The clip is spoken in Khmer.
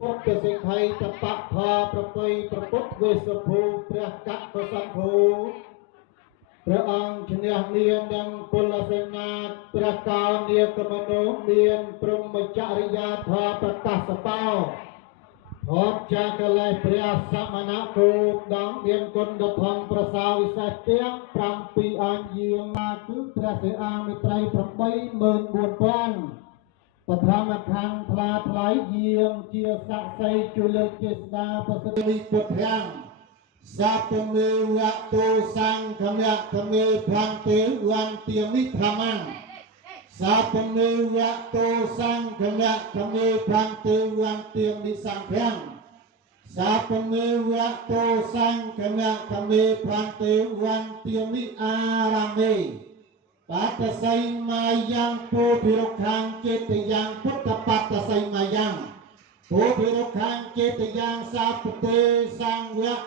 ពុទ្ធសិក្ខីតបៈថាប្រពៃប្រពុតវេសភូព្រះកកសង្ឃោព្រះអង្គឈ្នះនាមនឹងពលសេនាព្រះកោនាគមនោមានព្រមចរិយាថាប្រកាសបោហតចាកលេព្រះសមណគោដងមានគុណដ៏ធំប្រសើរវិសេសទាំង7អញ្ញៀងណាគឺព្រះសិអាមិត្រី84000បឋមខੰថ្លាថ្លៃយាងជាស័ក្តិសិទ្ធិជួយលើកជាស្ដាប្រសិទ្ធវិពុទ្ធាំសាពមេវៈទោសង្ឃមៈធមេផង្ទេវន្ទាមិធម្មំសាពមេវៈទោសង្ឃមៈធមេផង្ទេវន្ទាមិសង្ឃំសាពមេវៈទោសង្ឃមៈធមេផង្ទេវន្ទាមិអារាមេបាតសៃមាយ៉ាងពោធិរុក្ខាងចេតយ៉ាងពុទ្ធបត្តសៃមាយ៉ាងពោធិរុក្ខាងចេតយ៉ាងសាពទេសង្វៈ